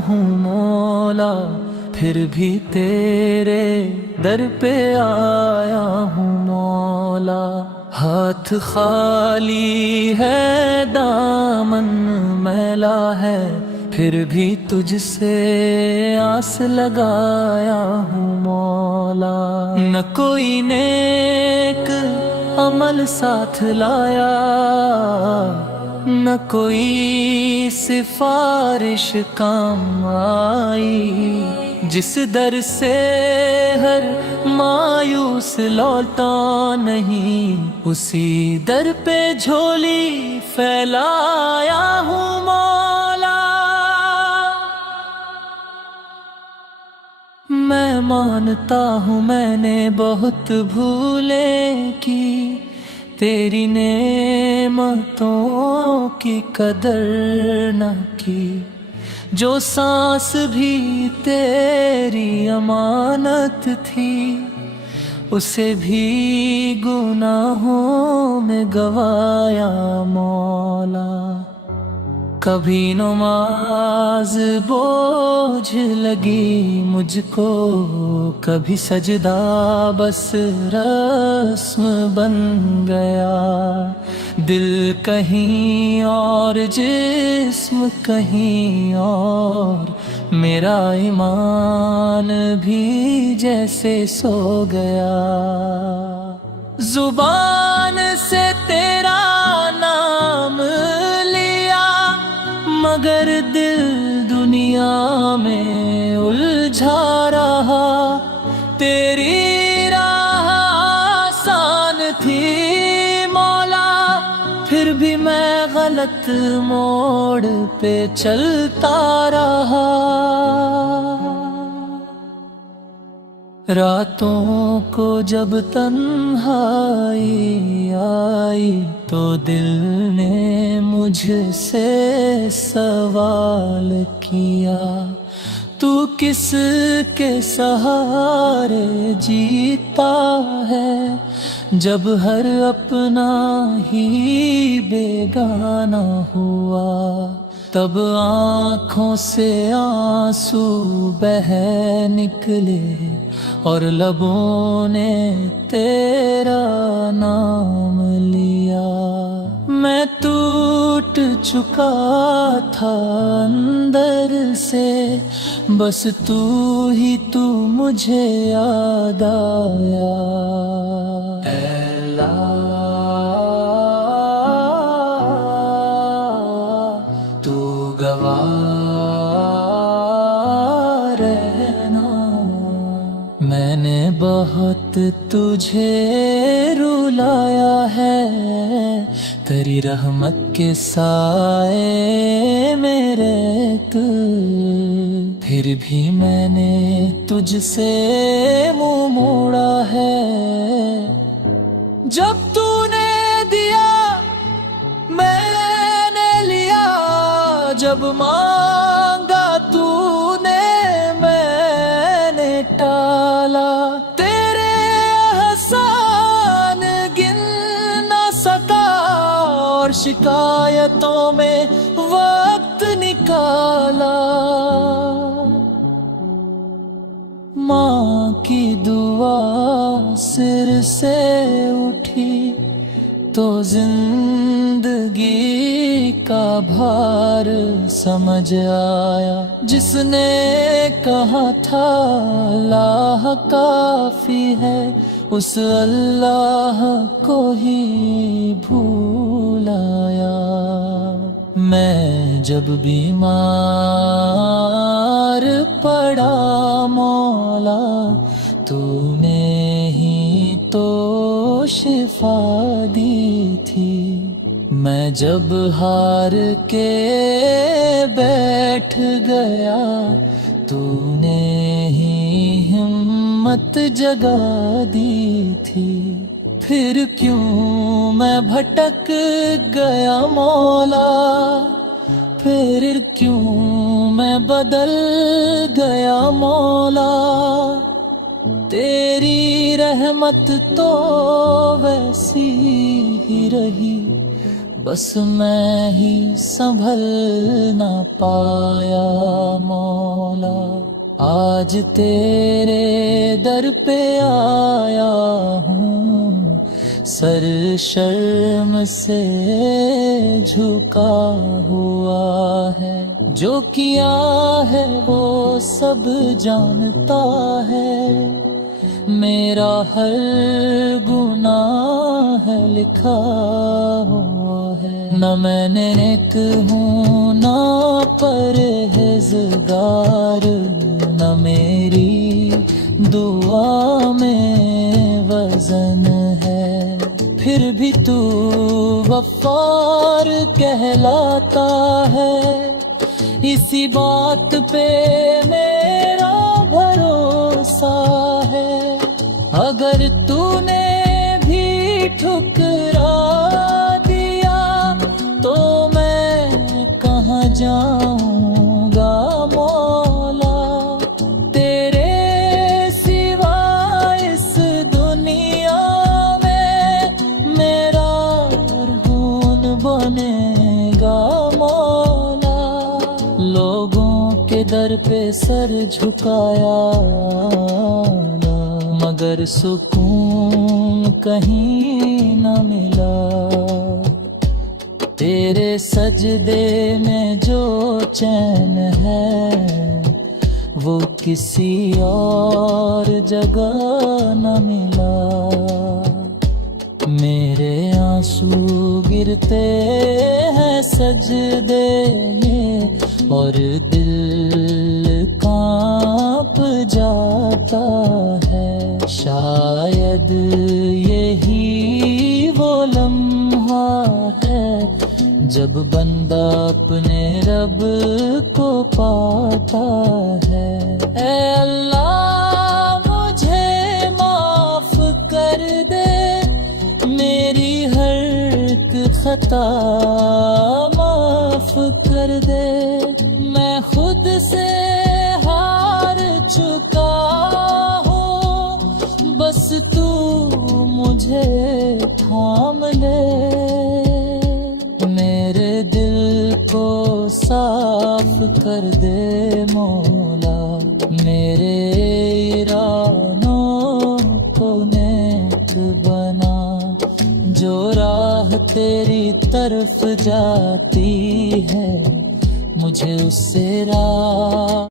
हूँ मौला, फिर भी तेरे दर पे आया हूँ मौला। हाथ खाली है, दामन मैला है, फिर भी तुझसे आस लगाया हूँ मौला। न कोई नेक अमल साथ लाया, न कोई सिफारिश काम आई, जिस दर से हर मायूस लौटा नहीं, उसी दर पे झोली फैलाया हूँ मौला। मैं मानता हूँ मैंने बहुत भूलें की, तेरी नेमतों की कदर न की, जो सांस भी तेरी अमानत थी, उसे भी गुनाहों में गवाया मौला। कभी नमाज बोझ लगी मुझको, कभी सजदा बस रस्म बन गया, दिल कहीं और जिस्म कहीं और, मेरा ईमान भी जैसे सो गया। जुबान से तेरा नाम लिया, मगर दिल दुनिया में उलझा रहा, तेरी राह आसान थी मौला, फिर भी मैं गलत मोड़ पे चलता रहा। रातों को जब तन्हाई आई, तो दिल ने मुझसे सवाल किया, तू किस के सहारे जीता है, जब हर अपना ही बेगाना हुआ। तब आँखों से आंसू बह निकले, और लबों ने तेरा नाम लिया। मैं टूट चुका था अंदर से, बस तू मुझे याद आया। तू गवाह रहना, मैंने बहुत तुझे रुलाया है, तेरी रहमत के साए मेरे तू, फिर भी मैंने तुझसे मुंह मोड़ा है। जब तूने दिया मैंने लिया, जब मांगा तूने मैंने टाला, तेरे एहसान गिन ना सका, और शिकायतों में वक्त निकाला। माँ की दुआ सिर से उठी, तो जिंदगी का भार समझ आया। जिसने कहा था अल्लाह काफी है, उस अल्लाह को ही भूल आया। मैं जब बीमार पड़ा मौला, तूने ही तो शिफा दी थी। मैं जब हार के बैठ गया, तूने ही हिम्मत जगा दी थी। फिर क्यों मैं भटक गया मौला, फिर क्यों मैं बदल गया मौला। तेरी रहमत तो वैसी ही रही, बस मैं ही संभल ना पाया मौला। آج تیرے در پہ آیا ہوں، سر شرم سے جھکا ہوا ہے، جو کیا ہے وہ سب جانتا ہے، میرا ہر گناہ لکھا ہوا ہے، نہ میں نیک ہوں نہ پرہیزگار، نہ میری دعا میں وزن ہے، پھر بھی تو غفار کہلاتا ہے، اسی بات پہ میرا بھروسہ ہے، اگر تو نے بھی ٹھکرا دیا تو میں کہاں جاؤں گا مولا، تیرے سوا اس دنیا میں میرا رہون بنے گا مولا، لوگوں کے در پہ سر جھکایا مگر سکون کہیں نہ ملا، تیرے سجدے میں جو چین ہے وہ کسی اور جگہ نہ ملا، میرے آنسو گرتے ہیں سجدے میں اور دل کانپ جاتا ہے، شاید یہی وہ لمحہ ہے جب بندہ اپنے رب کو پاتا ہے، اے اللہ مجھے معاف کر دے، میری ہر ایک خطا معاف کر دے، میں خود سے ہار چکا ہوں، بس تو مجھے تھام لے، میرے دل کو صاف کر دے مولا، میرے ارادوں کو نیک بنا، جو راہ تیری طرف جاتی ہے مجھے اس سے راہ